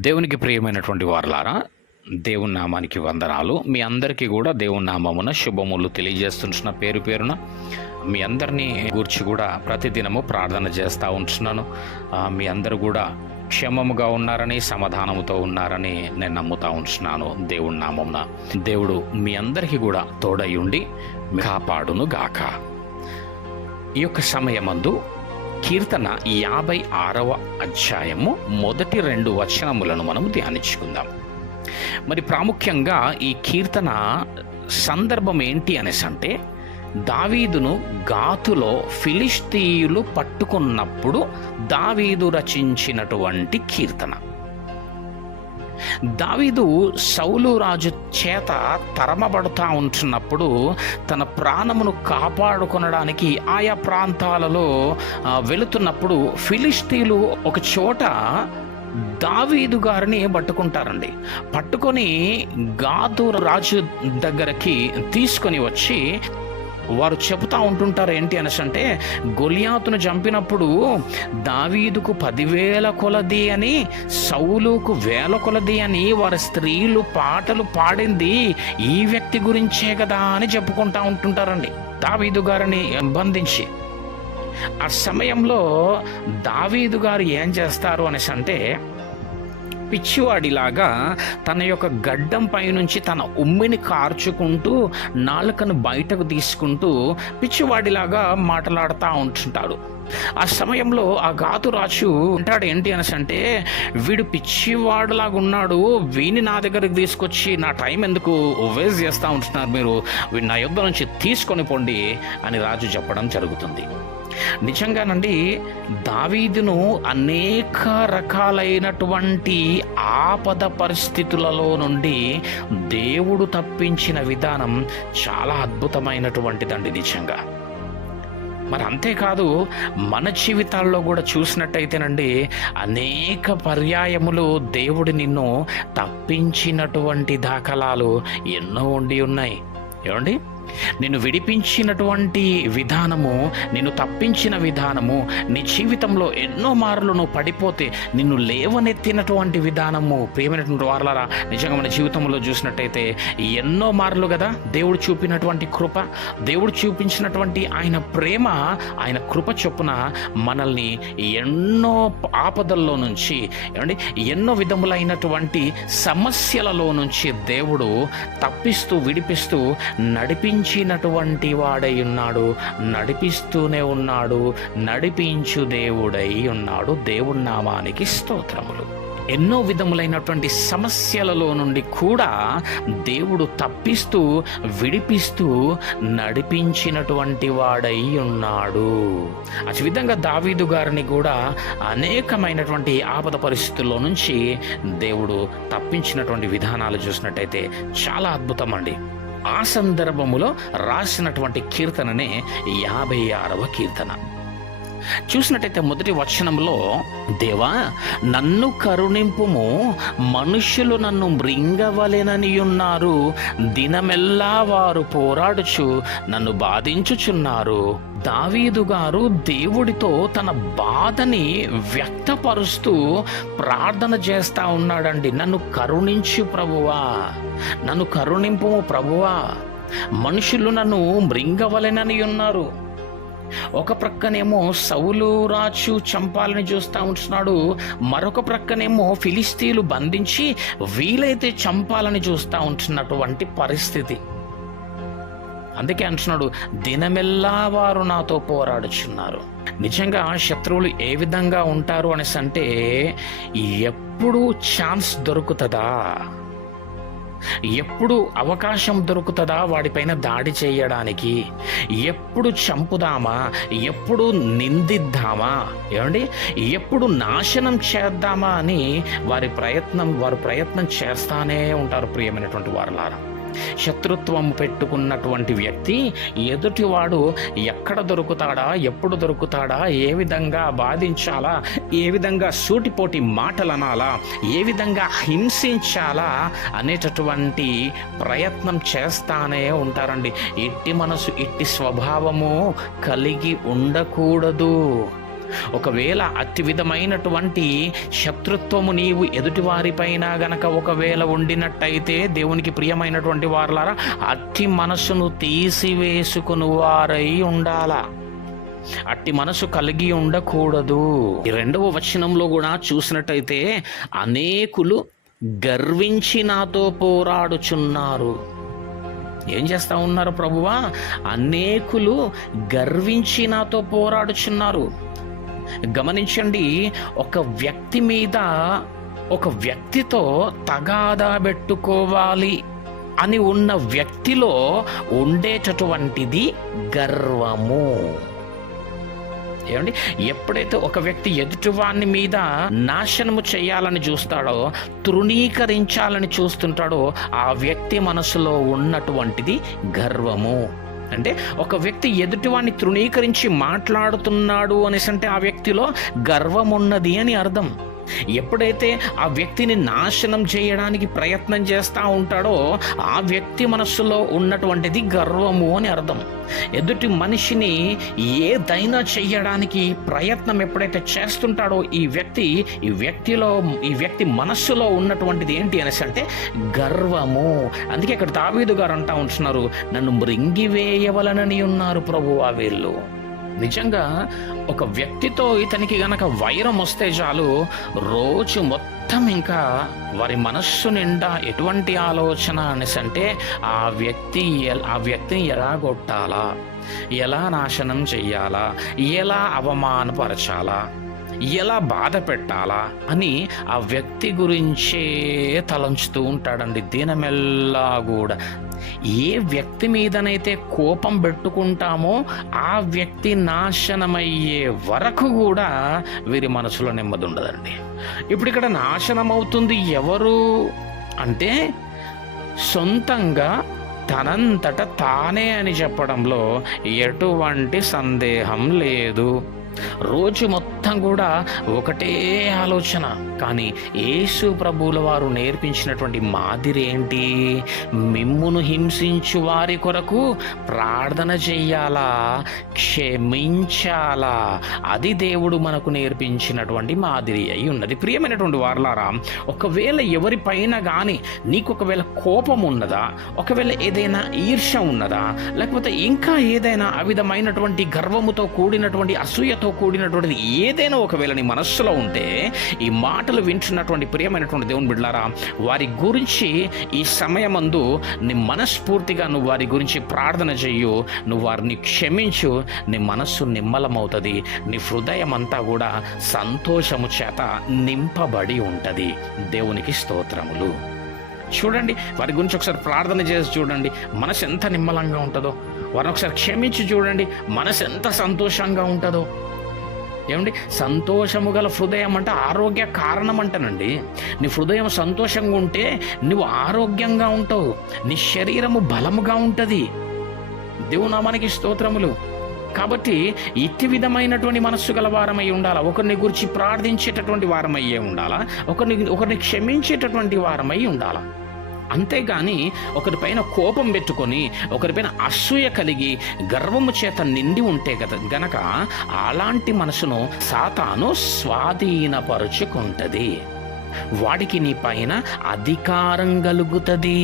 దేవునికి ప్రియమైనటువంటి వారలారా, దేవుని నామానికి వందనాలు. మీ అందరికీ కూడా దేవుని నామమున శుభములు తెలియజేస్తున్న పేరు పేరున మీ అందరినీ గూర్చి కూడా ప్రతిదినము ప్రార్థన చేస్తూ ఉంటున్నాను. మీ అందరూ కూడా క్షేమముగా ఉన్నారని, సమాధానముతో ఉన్నారని నేను నమ్ముతా ఉంటున్నాను. దేవుని నామమున దేవుడు మీ అందరికీ కూడా తోడై ఉండి కాపాడును గాక. ఈ యొక్క సమయమందు కీర్తన 56వ అధ్యాయము మొదటి 2 వచనములను మనం ధ్యానించుకుందాం. మరి ప్రాముఖ్యంగా ఈ కీర్తన సందర్భం ఏంటి అనేసి అంటే, దావీదును గాతులో ఫిలిష్తీయులు పట్టుకున్నప్పుడు దావీదు రచించినటువంటి కీర్తన. దావీదు సౌలు రాజు చేత తరమబడుతూ ఉంటున్నప్పుడు తన ప్రాణమును కాపాడుకొనడానికి ఆయా ప్రాంతాలలో వెళుతున్నప్పుడు ఫిలిష్తీయులు ఒక చోట దావీదు గారిని పట్టుకుంటారండి. పట్టుకొని గాదు రాజు దగ్గరకి తీసుకొని వచ్చి వారు చెబుతూ ఉంటుంటారు ఏంటి అనేసి అంటే, గొలియాతును చంపినప్పుడు దావీదుకు 10,000 కొలది అని, సౌలుకు 1,000 కొలది అని వారి స్త్రీలు పాటలు పాడింది ఈ వ్యక్తి గురించే కదా అని చెప్పుకుంటూ ఉంటుంటారండి దావీదు గారిని బంధించి. ఆ సమయంలో దావీదు గారు ఏం చేస్తారు అనేసి అంటే, పిచ్చివాడిలాగా తన యొక్క గడ్డం పైనుంచి తన ఉమ్మిని కార్చుకుంటూ నాలుకను బయటకు తీసుకుంటూ పిచ్చివాడిలాగా మాట్లాడుతూ ఉంటుంటాడు. ఆ సమయంలో ఆ గాతు రాజు అంటాడు ఏంటి అనేసి అంటే, వీడు పిచ్చివాడులాగా ఉన్నాడు, వీని నా దగ్గరికి తీసుకొచ్చి నా టైం ఎందుకు వేస్ట్ చేస్తూ ఉంటున్నారు మీరు, వీడిని నా యుద్ధం నుంచి తీసుకొని పోండి అని రాజు చెప్పడం జరుగుతుంది. నిజంగానండి, దావీదును అనేక రకాలైనటువంటి ఆపద పరిస్థితులలో నుండి దేవుడు తప్పించిన విధానం చాలా అద్భుతమైనటువంటిదండి నిజంగా. మరి అంతేకాదు, మన జీవితాల్లో కూడా చూసినట్టయితేనండి, అనేక పర్యాయములు దేవుడు నిన్ను తప్పించినటువంటి దాఖలాలు ఎన్నో ఉండి ఉన్నాయి. ఏమండి, నిన్ను విడిపించినటువంటి విధానము, నిన్ను తప్పించిన విధానము, నీ జీవితంలో ఎన్నో మార్లు నువ్వు పడిపోతే నిన్ను లేవనెత్తినటువంటి విధానము. ప్రియమైనటువంటి వారలారా, నిజంగా మన జీవితంలో చూసినట్టయితే ఎన్నో మార్లు కదా దేవుడు చూపినటువంటి కృప, దేవుడు చూపించినటువంటి ఆయన ప్రేమ, ఆయన కృప చొప్పున మనల్ని ఎన్నో ఆపదల్లో నుంచి, ఏమండి, ఎన్నో విధములైనటువంటి సమస్యలలో నుంచి దేవుడు తప్పిస్తూ విడిపిస్తూ నడిపించినటువంటి వాడై ఉన్నాడు, నడిపిస్తూనే ఉన్నాడు, నడిపించు దేవుడై ఉన్నాడు. దేవుని నామానికి స్తోత్రములు. ఎన్నో విధములైనటువంటి సమస్యలలో నుండి కూడా దేవుడు తప్పిస్తూ విడిపిస్తూ నడిపించినటువంటి వాడై ఉన్నాడు. ఆ విధంగా దావీదు గారిని కూడా అనేకమైనటువంటి ఆపద పరిస్థితుల్లో నుంచి దేవుడు తప్పించినటువంటి విధానాలు చూసినట్టయితే చాలా అద్భుతం అండి. ఆ సందర్భములో రాసినటువంటి కీర్తననే 56వ కీర్తన. చూసినట్టయితే మొదటి వచనంలో, దేవా నన్ను కరుణింపుము, మనుష్యులు నన్ను మృంగవలెనని ఉన్నారు, దినమెల్లా వారు పోరాడుచు నన్ను బాధించుచున్నారు. దావీదు గారు దేవుడితో తన బాధని వ్యక్తపరుస్తూ ప్రార్థన చేస్తూ ఉన్నాడండి. నన్ను కరుణించు ప్రభువా, నన్ను కరుణింపు ప్రభువా, మనుషులు నన్ను మృంగవలెనని ఉన్నారు. ఒక ప్రక్కనేమో సౌలు రాజు చంపాలని చూస్తూ ఉంటున్నాడు, మరొక ప్రక్కనేమో ఫిలిస్తీయులు బంధించి వీలైతే చంపాలని చూస్తూ ఉంటున్నటువంటి పరిస్థితి. అందుకే అంటున్నాడు, దినమెల్లా వారు నాతో పోరాడుచున్నారు. నిజంగా శత్రువులు ఏ విధంగా ఉంటారు అనేసి అంటే, ఎప్పుడు ఛాన్స్ దొరుకుతుందా, ఎప్పుడు అవకాశం దొరుకుతుందా వాడిపైన దాడి చేయడానికి, ఎప్పుడు చంపుదామా, ఎప్పుడు నిందిద్దామా, ఏమండి, ఎప్పుడు నాశనం చేద్దామా అని వారు ప్రయత్నం చేస్తానే ఉంటారు. ప్రియమైనటువంటి వారలారా, శత్రుత్వం పెట్టుకున్నటువంటి వ్యక్తి ఎదుటివాడు ఎక్కడ దొరుకుతాడా, ఎప్పుడు దొరుకుతాడా, ఏ విధంగా బాధించాలా, ఏ విధంగా సూటిపోటి మాటలు అనాలా, ఏ విధంగా హింసించాలా అనేటటువంటి ప్రయత్నం చేస్తానే ఉంటారండి. ఇట్టి మనసు, ఇట్టి స్వభావము కలిగి ఉండకూడదు. ఒకవేళ అతి విధమైనటువంటి శత్రుత్వము నీవు ఎదుటివారిపైన గనక ఒకవేళ ఉండినట్టయితే, దేవునికి ప్రియమైనటువంటి వారలారా, అట్టి మనసును తీసివేసుకుని వారై ఉండాలా. అట్టి మనసు కలిగి ఉండకూడదు. ఈ 2వ వచనంలో కూడా చూసినట్టయితే, అనేకులు గర్వించి నాతో పోరాడుచున్నారు. ఏం చేస్తా ఉన్నారు ప్రభువా? అనేకులు గర్వించి నాతో పోరాడుచున్నారు. గమనించండి, ఒక వ్యక్తి మీద ఒక వ్యక్తితో తగాదా పెట్టుకోవాలి అని ఉన్న వ్యక్తిలో ఉండేటటువంటిది గర్వము. ఏమండి, ఎప్పుడైతే ఒక వ్యక్తి ఎదుటివాని మీద నాశనము చేయాలని చూస్తాడో, తృణీకరించాలని చూస్తుంటాడో, ఆ వ్యక్తి మనసులో ఉన్నటువంటిది గర్వము. అంటే ఒక వ్యక్తి ఎదుటివాన్ని తృణీకరించి మాట్లాడుతున్నాడు అనేసి అంటే ఆ వ్యక్తిలో గర్వం ఉన్నది అని అర్థం. ఎప్పుడైతే ఆ వ్యక్తిని నాశనం చేయడానికి ప్రయత్నం చేస్తూ ఉంటాడో, ఆ వ్యక్తి మనస్సులో ఉన్నటువంటిది గర్వము అని అర్థం. ఎదుటి మనిషిని ఏదైనా చెయ్యడానికి ప్రయత్నం ఎప్పుడైతే చేస్తుంటాడో ఈ వ్యక్తి మనస్సులో ఉన్నటువంటిది ఏంటి అనేసి అంటే గర్వము. అందుకే ఇక్కడ దావీదు గారు అంటా ఉంటున్నారు, నన్ను మృంగివేయవలనని ఉన్నారు ప్రభువా వీళ్ళు. నిజంగా ఒక వ్యక్తితో ఇతనికి గనక వైరం వస్తే చాలు, రోజు మొత్తం ఇంకా వారి మనస్సు నిండా ఎటువంటి ఆలోచన అనేసి అంటే ఆ వ్యక్తిని ఎలా కొట్టాలా, ఎలా నాశనం చెయ్యాలా, ఎలా అవమానపరచాలా, ఎలా బాధ పెట్టాలా అని ఆ వ్యక్తి గురించే తలంచుతూ ఉంటాడండి దినమెల్లా కూడా. ఏ వ్యక్తి మీదనైతే కోపం పెట్టుకుంటామో ఆ వ్యక్తి నాశనమయ్యే వరకు కూడా వీరి మనసులో నెమ్మది ఉండదండి. ఇప్పుడు ఇక్కడ నాశనం అవుతుంది ఎవరు అంటే, సొంతంగా తనంతట తానే అని చెప్పడంలో ఎటువంటి సందేహం లేదు. రోజు మొత్తం కూడా ఒకటే ఆలోచన. కానీ యేసు ప్రభువుల వారు నేర్పించినటువంటి మాదిరి ఏంటి? మిమ్మును హింసించు వారి కొరకు ప్రార్థన చెయ్యాలా, క్షమించాలా. అది దేవుడు మనకు నేర్పించినటువంటి మాదిరి అయి ఉన్నది. ప్రియమైనటువంటి వారలారా, ఒకవేళ ఎవరిపైన కానీ నీకు ఒకవేళ కోపం ఉన్నదా, ఒకవేళ ఏదైనా ఈర్ష్య ఉన్నదా, లేకపోతే ఇంకా ఏదైనా అవిధమైనటువంటి గర్వముతో కూడినటువంటి అసూయతో కూడినటువంటిది ఏదైనా ఒకవేళ నీ మనస్సులో ఉంటే, ఈ మాటలు వింటున్నటువంటి ప్రియమైనటువంటి దేవుని బిడ్డలారా, వారి గురించి ఈ సమయమందు నీ మనస్ఫూర్తిగా నువ్వు వారి గురించి ప్రార్థన చెయ్యు. నువ్వు వారిని క్షమించు. నీ మనస్సు నిమ్మలమవుతుంది. నీ హృదయం అంతా కూడా సంతోషము చేత నింపబడి ఉంటుంది. దేవునికి స్తోత్రములు. చూడండి, వారి గురించి ఒకసారి ప్రార్థన చేసి చూడండి, మనసు ఎంత నిమ్మలంగా ఉంటుందో. వారిని ఒకసారి క్షమించి చూడండి, మనసు ఎంత సంతోషంగా ఉంటుందో. ఏమండి, సంతోషము గల హృదయం అంటే ఆరోగ్య కారణం అంటానండి. నీ హృదయం సంతోషంగా ఉంటే నువ్వు ఆరోగ్యంగా ఉంటావు, నీ శరీరము బలముగా ఉంటుంది. దేవుని నామానికి స్తోత్రములు. కాబట్టి ఇట్టి విధమైనటువంటి మనస్సు గల వారమై ఉండాలా. ఒకరిని గురించి ప్రార్థించేటటువంటి వారమయ్యే ఉండాలా, ఒకరిని క్షమించేటటువంటి వారమై ఉండాలా. అంతేగాని ఒకరిపైన కోపం పెట్టుకొని, ఒకరిపైన అసూయ కలిగి, గర్వము చేత నిండి ఉంటే గనక అలాంటి మనసును సాతాను స్వాధీనపరుచుకుంటది. వాడికి నీ పైన అధికారం కలుగుతుంది.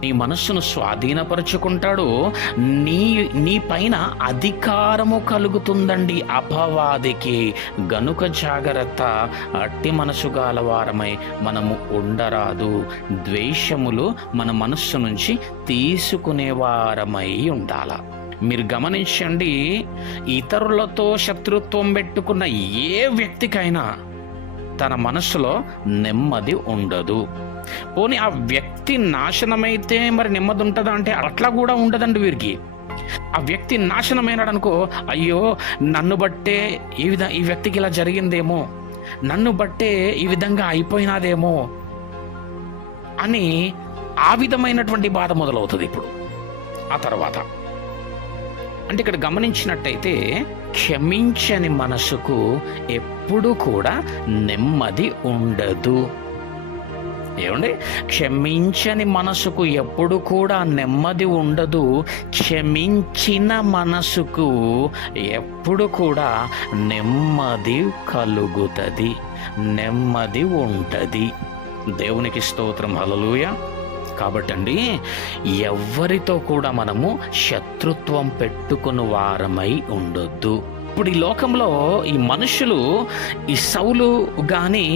నీ మనస్సును స్వాధీనపరుచుకుంటాడు. నీ పైన అధికారము కలుగుతుందండి అపవాదికి. గనుక జాగ్రత్త. అట్టి మనసు గలవారమై మనము ఉండరాదు. ద్వేషములు మన మనస్సు నుంచి తీసుకునేవారమై ఉండాల. మీరు గమనించండి, ఇతరులతో శత్రుత్వం పెట్టుకున్న ఏ వ్యక్తికైనా తన మనస్సులో నెమ్మది ఉండదు. పోనీ ఆ వ్యక్తి నాశనమైతే మరి నెమ్మది ఉంటుందా అంటే అట్లా కూడా ఉండదండి వీరికి. ఆ వ్యక్తి నాశనమైనాడు అనుకో, అయ్యో నన్ను బట్టే ఈ వ్యక్తికి ఇలా జరిగిందేమో, నన్ను బట్టే ఈ విధంగా అయిపోయినాదేమో అని ఆ విధమైనటువంటి బాధ మొదలవుతుంది ఇప్పుడు. ఆ తర్వాత అంటే ఇక్కడ గమనించినట్టయితే, క్షమించని మనసుకు ఎప్పుడు కూడా నెమ్మది ఉండదు. ఏమండి, క్షమించని మనసుకు ఎప్పుడు కూడా నెమ్మది ఉండదు. క్షమించిన మనసుకు ఎప్పుడు కూడా నెమ్మది కలుగుతుంది, నెమ్మది ఉంటుంది. దేవునికి స్తోత్రం, హల్లెలూయా. కాబట్టండి, ఎవ్వరితో కూడా మనము శత్రుత్వం పెట్టుకుని వారమై ఉండొద్దు. ఇప్పుడు ఈ లోకంలో ఈ మనుషులు, ఈ సౌలు కానీ,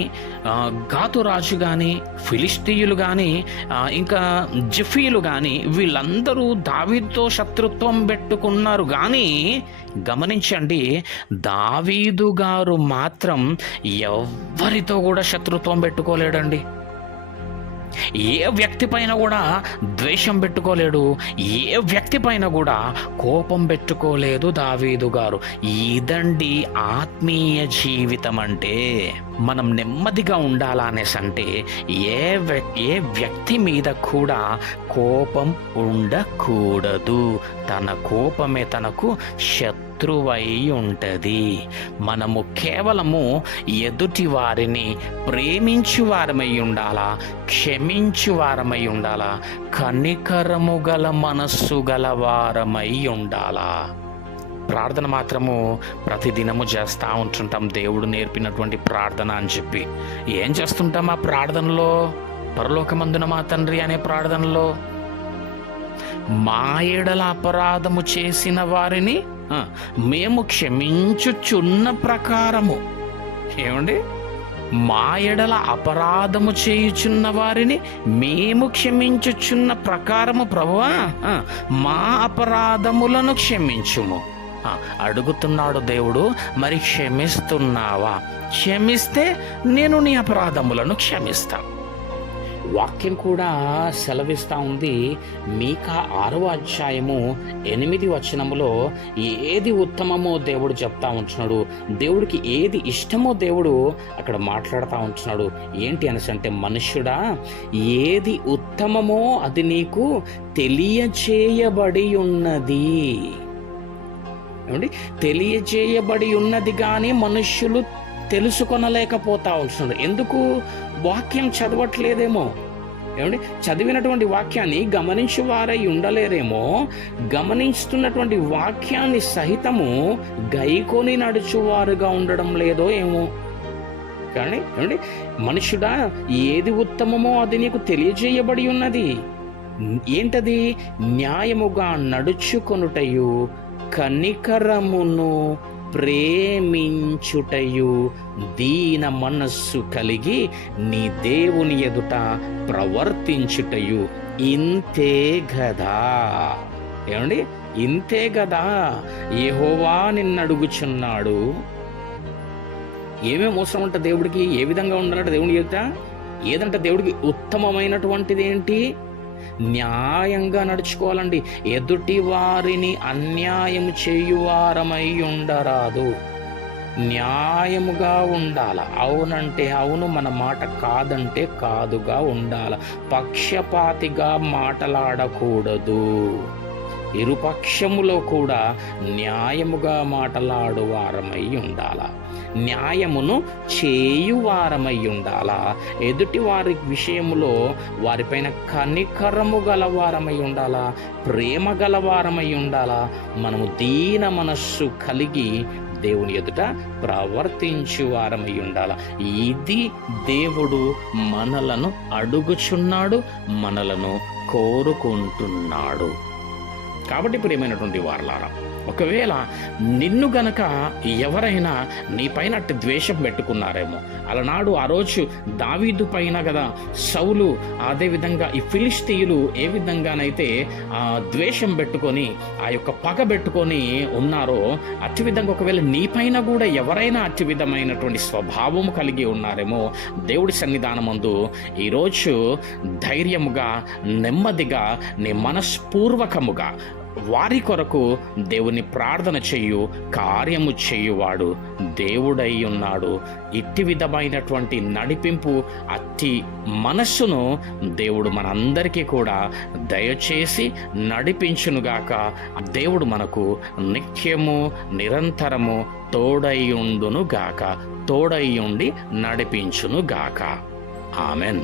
గాతు రాజు కానీ, ఫిలిష్తీయులు కానీ, ఇంకా జిఫీలు కానీ, వీళ్ళందరూ దావీదుతో శత్రుత్వం పెట్టుకున్నారు. కానీ గమనించండి, దావీదు గారు మాత్రం ఎవ్వరితో కూడా శత్రుత్వం పెట్టుకోలేడండి. ఏ వ్యక్తి పైన కూడా ద్వేషం పెట్టుకోలేడు, ఏ వ్యక్తి పైన కూడా కోపం పెట్టుకోలేదు దావీదు గారు. ఇదండి ఆత్మీయ జీవితం అంటే. మనం నెమ్మదిగా ఉండాలనేసి అంటే ఏ వ్యక్తి మీద కూడా కోపం ఉండకూడదు. తన కోపమే తనకు శత్రువై ఉంటుంది. మనము కేవలము ఎదుటి వారిని ప్రేమించు వారమై ఉండాలా, క్షమించు వారమై ఉండాలా, కనికరము గల మనస్సు గల వారమై ఉండాలా. ప్రార్థన మాత్రము ప్రతిదినము చేస్తూ ఉంటుంటాం, దేవుడు నేర్పినటువంటి ప్రార్థన అని చెప్పి. ఏం చేస్తుంటాం ఆ ప్రార్థనలో? పరలోకమందున మా తండ్రి అనే ప్రార్థనలో మా ఎడల అపరాధము చేసిన వారిని మేము క్షమించుచున్న ప్రకారము. ఏమండి, మా ఎడల అపరాధము చేయుచున్న వారిని మేము క్షమించుచున్న ప్రకారము ప్రభువా మా అపరాధములను క్షమించుము. అడుగుతున్నాడు దేవుడు, మరి క్షమిస్తున్నావా? క్షమిస్తే నేను నీ అపరాధములను క్షమిస్తా. వాక్యం కూడా సెలవిస్తూ ఉంది. మీకా 6వ అధ్యాయము 8వ వచనములో ఏది ఉత్తమమో దేవుడు చెప్తా ఉంటున్నాడు. దేవుడికి ఏది ఇష్టమో దేవుడు అక్కడ మాట్లాడుతూ ఉంటున్నాడు. ఏంటి అనేసి అంటే, మనుష్యుడా, ఏది ఉత్తమమో అది నీకు తెలియచేయబడి ఉన్నది. ఏమండి, తెలియజేయబడి ఉన్నది కానీ మనుష్యులు తెలుసుకొనలేకపోతా ఉంటున్నారు. ఎందుకు? వాక్యం చదవట్లేదేమో. ఏమండి, చదివినటువంటి వాక్యాన్ని గమనించు వారై ఉండలేరేమో, గమనిస్తున్నటువంటి వాక్యాన్ని సహితము గైకొని నడుచువారుగా ఉండడం లేదో ఏమో. కానీ ఏమండి, మనుషుడా, ఏది ఉత్తమమో అది నీకు తెలియజేయబడి ఉన్నది. ఏంటది? న్యాయముగా నడుచుకొనుటయు, కనికరమును ప్రేమించుటయు, దీన మనస్సు కలిగి నీ దేవుని ఎదుట ప్రవర్తించుటయు, ఇంతే గదా. ఏమండి, ఇంతే గదా యెహోవా నిన్నడుగుచున్నాడు. ఏమేమి అవసరం అంట దేవుడికి? ఏ విధంగా ఉండాలంట దేవుని ఎదుట? ఏదంట దేవుడికి ఉత్తమమైనటువంటిది ఏంటి? న్యాయంగా నడుచుకోవాలండి. ఎదుటి వారిని అన్యాయం చేయువారమై ఉండరాదు, న్యాయముగా ఉండాల. అవునంటే అవును, మన మాట కాదంటే కాదుగా ఉండాల. పక్షపాతిగా మాటలాడకూడదు. ఇరుపక్షములో కూడా న్యాయముగా మాటలాడువారమై ఉండాల, న్యాయమును చేయువారమై ఉండాలా. ఎదుటి వారి విషయములో వారిపైన కనికరము గలవారమై ఉండాలా, ప్రేమ గలవారమై ఉండాలా. మనము దీన మనస్సు కలిగి దేవుని ఎదుట ప్రవర్తించు వారమై ఉండాల. ఇది దేవుడు మనలను అడుగుచున్నాడు, మనలను కోరుకుంటున్నాడు. కాబట్టి ప్రియమైనటువంటి వారలారా, ఒకవేళ నిన్ను గనక ఎవరైనా నీ పైన ద్వేషం పెట్టుకున్నారేమో, అలనాడు ఆ రోజు దావీదు పైన కదా సౌలు, అదేవిధంగా ఈ ఫిలిష్తీయులు ఏ విధంగానైతే ద్వేషం పెట్టుకొని ఆ యొక్క పగ పెట్టుకొని ఉన్నారో, అట్టి విధంగా ఒకవేళ నీ పైన కూడా ఎవరైనా అట్టి విధమైనటువంటి స్వభావం కలిగి ఉన్నారేమో, దేవుడి సన్నిధానమందు ఈరోజు ధైర్యముగా, నెమ్మదిగా, నీ మనస్పూర్వకముగా వారి కొరకు దేవుని ప్రార్థన చేయు, కార్యము చేయువాడు దేవుడై ఉన్నాడు. ఇట్టి విధమైనటువంటి నడిపింపు, అట్టి మనస్సును దేవుడు మనందరికీ కూడా దయచేసి నడిపించునుగాక. దేవుడు మనకు నిత్యము నిరంతరము తోడై ఉండునుగాక, తోడై ఉండి నడిపించునుగాక. ఆమెన్.